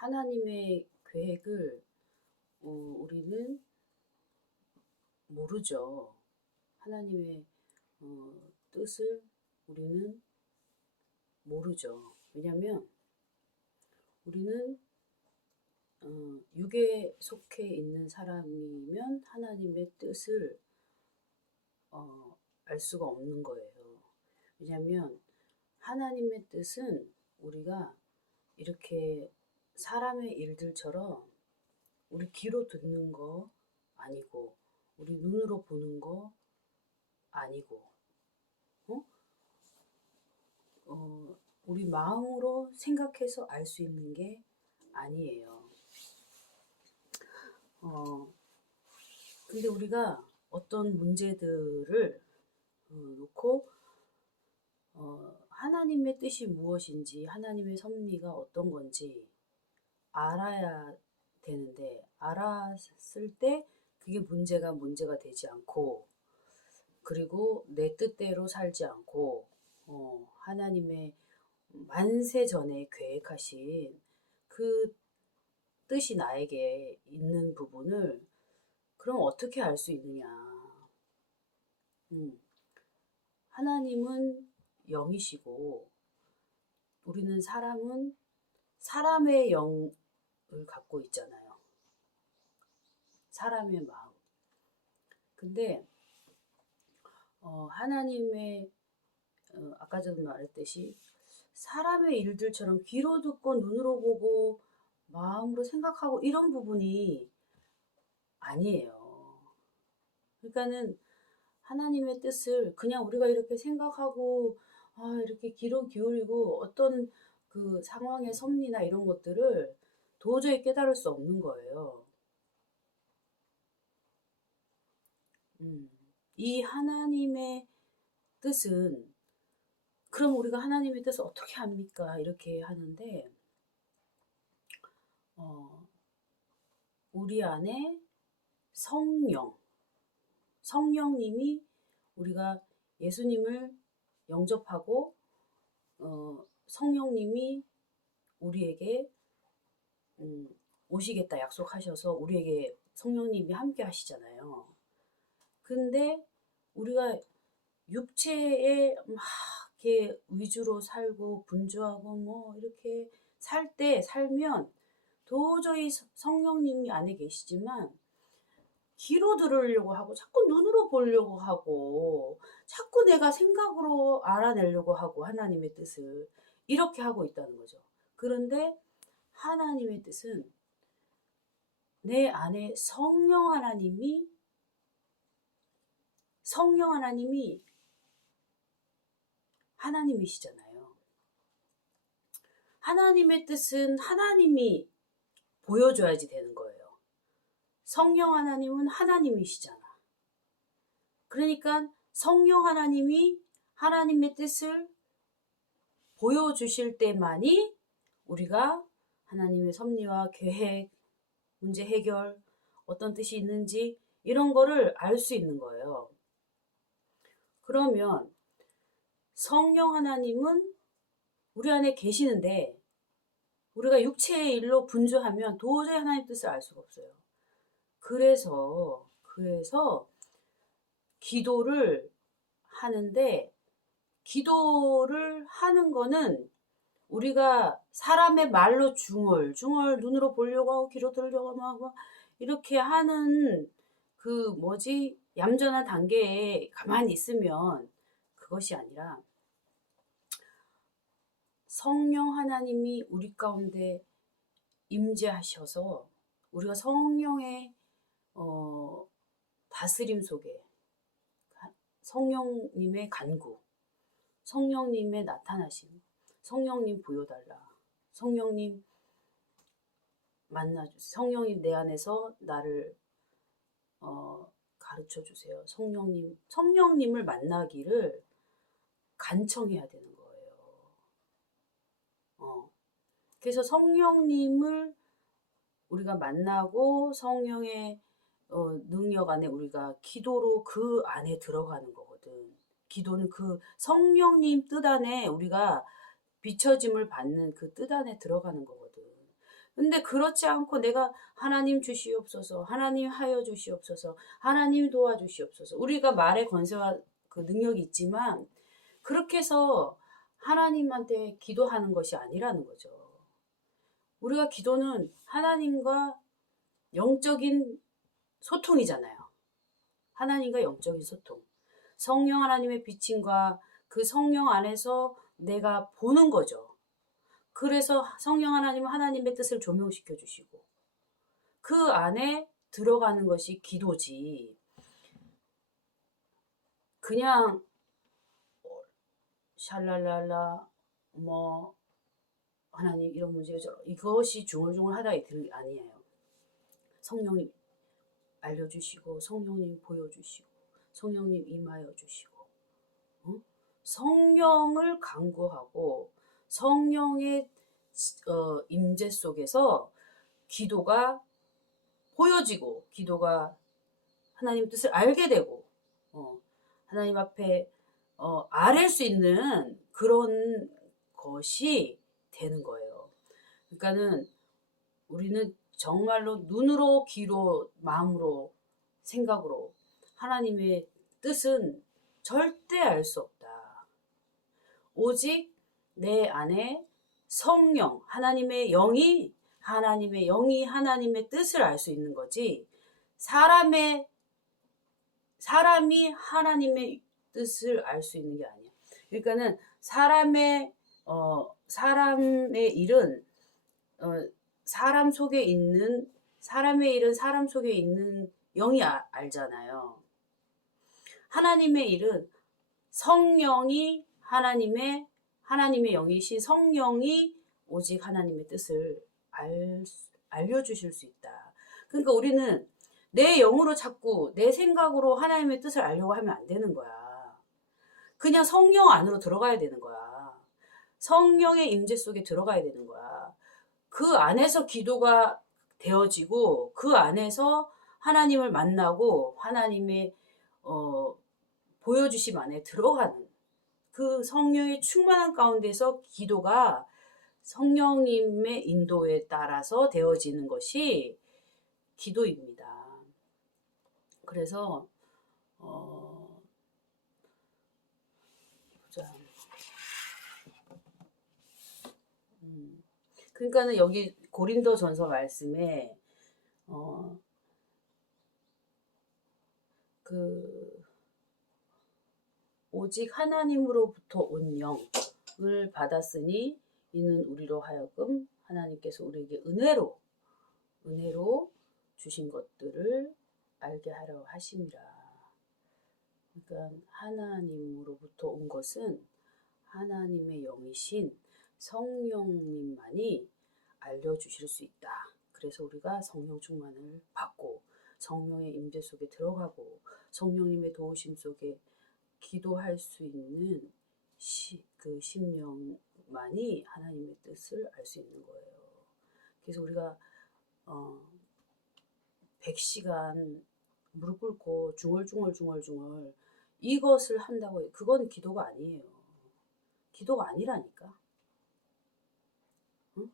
하나님의 계획을 우리는 모르죠. 하나님의 뜻을 우리는 모르죠. 왜냐하면 우리는 육에 속해 있는 사람이면 하나님의 뜻을 알 수가 없는 거예요. 왜냐하면 하나님의 뜻은 우리가 이렇게 사람의 일들처럼 우리 귀로 듣는 거 아니고 우리 눈으로 보는 거 아니고 어? 우리 마음으로 생각해서 알 수 있는 게 아니에요. 근데 우리가 어떤 문제들을 놓고 하나님의 뜻이 무엇인지 하나님의 섭리가 어떤 건지 알아야 되는데 알았을 때 그게 문제가 되지 않고 그리고 내 뜻대로 살지 않고 하나님의 만세 전에 계획하신 그 뜻이 나에게 있는 부분을 그럼 어떻게 알 수 있느냐. 하나님은 영이시고 우리는 사람의 영을 갖고 있잖아요. 사람의 마음. 근데 하나님의 아까 전에 말했듯이 사람의 일들처럼 귀로 듣고 눈으로 보고 마음으로 생각하고 이런 부분이 아니에요. 그러니까는 하나님의 뜻을 그냥 우리가 이렇게 생각하고 이렇게 귀로 기울이고 어떤 그 상황의 섭리나 이런 것들을 도저히 깨달을 수 없는 거예요. 이 하나님의 뜻은 그럼 우리가 하나님의 뜻을 어떻게 합니까? 이렇게 하는데 우리 안에 성령님이 우리가 예수님을 영접하고 성령님이 우리에게 오시겠다 약속하셔서 우리에게 성령님이 함께 하시잖아요. 근데 우리가 육체에 막 이렇게 위주로 살고 분주하고 뭐 이렇게 살면 도저히 성령님이 안에 계시지만 귀로 들으려고 하고 자꾸 눈으로 보려고 하고 자꾸 내가 생각으로 알아내려고 하고 하나님의 뜻을 이렇게 하고 있다는 거죠. 그런데 하나님의 뜻은 내 안에 성령 하나님이 하나님이시잖아요. 하나님의 뜻은 하나님이 보여줘야지 되는 거예요. 성령 하나님은 하나님이시잖아. 그러니까 성령 하나님이 하나님의 뜻을 보여주실 때만이 우리가 하나님의 섭리와 계획, 문제 해결, 어떤 뜻이 있는지 이런 거를 알 수 있는 거예요. 그러면 성령 하나님은 우리 안에 계시는데 우리가 육체의 일로 분주하면 도저히 하나님의 뜻을 알 수가 없어요. 그래서 기도를 하는데 기도를 하는 거는 우리가 사람의 말로 중얼중얼 눈으로 보려고 하고 귀로 들으려고 하고 이렇게 하는 그 얌전한 단계에 가만히 있으면 그것이 아니라 성령 하나님이 우리 가운데 임재하셔서 우리가 성령의 다스림 속에 성령님의 간구, 성령님의 나타나심, 성령님 보여달라, 성령님 만나주세요, 성령님 내 안에서 나를 가르쳐 주세요. 성령님을 만나기를 간청해야 되는 거예요. 그래서 성령님을 우리가 만나고 성령의 능력 안에 우리가 기도로 그 안에 들어가는 거거든. 기도는 그 성령님 뜻 안에 우리가 비춰짐을 받는 그 뜻 안에 들어가는 거거든. 근데 그렇지 않고 내가 하나님 주시옵소서, 하나님 하여 주시옵소서, 하나님 도와주시옵소서. 우리가 말의 권세와 그 능력이 있지만 그렇게 해서 하나님한테 기도하는 것이 아니라는 거죠. 우리가 기도는 하나님과 영적인 소통이잖아요. 하나님과 영적인 소통. 성령 하나님의 비침과 그 성령 안에서 내가 보는 거죠. 그래서 성령 하나님은 하나님의 뜻을 조명시켜 주시고 그 안에 들어가는 것이 기도지. 그냥 샬랄랄라 뭐 하나님 이런 문제가 이것이 중얼중얼하다가 되는 게 아니에요. 성령님 알려주시고 성령님 보여주시고 성령님 임하여 주시고 성령을 간구하고 성령의 임재 속에서 기도가 보여지고 기도가 하나님 뜻을 알게 되고 하나님 앞에 아뢰 수 있는 그런 것이 되는 거예요. 그러니까는 우리는 정말로 눈으로, 귀로, 마음으로, 생각으로 하나님의 뜻은 절대 알 수 없다. 오직 내 안에 성령, 하나님의 영이 하나님의 뜻을 알 수 있는 거지. 사람이 하나님의 뜻을 알 수 있는 게 아니야. 그러니까는 사람의 일은 사람의 일은 사람 속에 있는 영이 알잖아요. 하나님의 일은 성령이 하나님의 영이신 성령이 오직 하나님의 뜻을 알려주실 수 있다. 그러니까 우리는 내 영으로 자꾸 내 생각으로 하나님의 뜻을 알려고 하면 안 되는 거야. 그냥 성령 안으로 들어가야 되는 거야. 성령의 임재 속에 들어가야 되는 거야. 그 안에서 기도가 되어지고 그 안에서 하나님을 만나고 하나님의 보여주심 안에 들어가는 그 성령의 충만한 가운데서 기도가 성령님의 인도에 따라서 되어지는 것이 기도입니다. 그래서 그러니까는 여기 고린도전서 말씀에 오직 하나님으로부터 온 영을 받았으니 이는 우리로 하여금 하나님께서 우리에게 은혜로 주신 것들을 알게 하려 하심이라. 그러니까 하나님으로부터 온 것은 하나님의 영이신 성령님만이 알려주실 수 있다. 그래서 우리가 성령 충만을 받고 성령의 임재 속에 들어가고 성령님의 도우심 속에 기도할 수 있는 그 심령만이 하나님의 뜻을 알 수 있는 거예요. 그래서 우리가 100시간 무릎 꿇고 중얼중얼 이것을 한다고 해요. 그건 기도가 아니에요. 기도가 아니라니까. 응?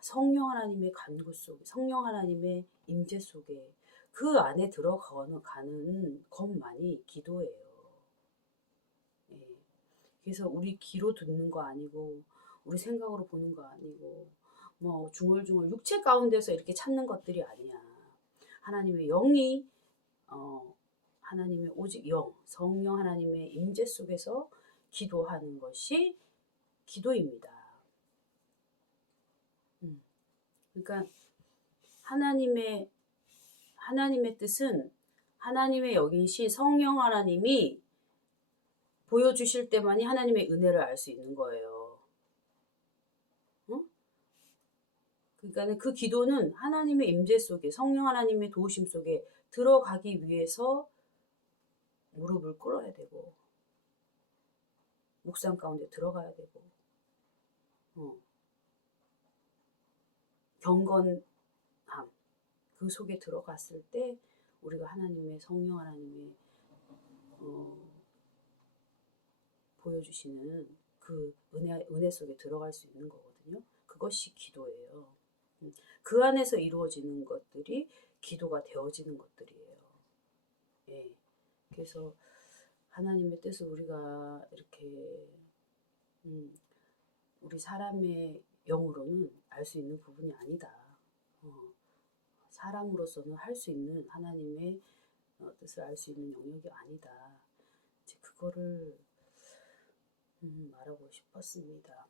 성령 하나님의 간구 속에 성령 하나님의 임재 속에 그 안에 들어가는 것만이 기도예요. 예. 그래서 우리 귀로 듣는 거 아니고 우리 생각으로 보는 거 아니고 뭐 중얼중얼 육체 가운데서 이렇게 찾는 것들이 아니야. 하나님의 영이 하나님의 오직 영, 성령 하나님의 임재 속에서 기도하는 것이 기도입니다. 그러니까 하나님의 뜻은 하나님의 영이신 성령 하나님이 보여주실 때만이 하나님의 은혜를 알 수 있는 거예요. 그러니까 그 기도는 하나님의 임재 속에 성령 하나님의 도우심 속에 들어가기 위해서 무릎을 꿇어야 되고 묵상 가운데 들어가야 되고 경건함 그 속에 들어갔을 때 우리가 하나님의 성령 하나님의 보여주시는 그 은혜 속에 들어갈 수 있는 거거든요. 그것이 기도예요. 그 안에서 이루어지는 것들이 기도가 되어지는 것들이에요. 예. 그래서 하나님의 뜻을 우리가 이렇게 우리 사람의 영으로는 알 수 있는 부분이 아니다. 사람으로서는 할 수 있는 하나님의 뜻을 알 수 있는 영역이 아니다. 이제 그거를 말하고 싶었습니다.